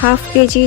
1/2 kg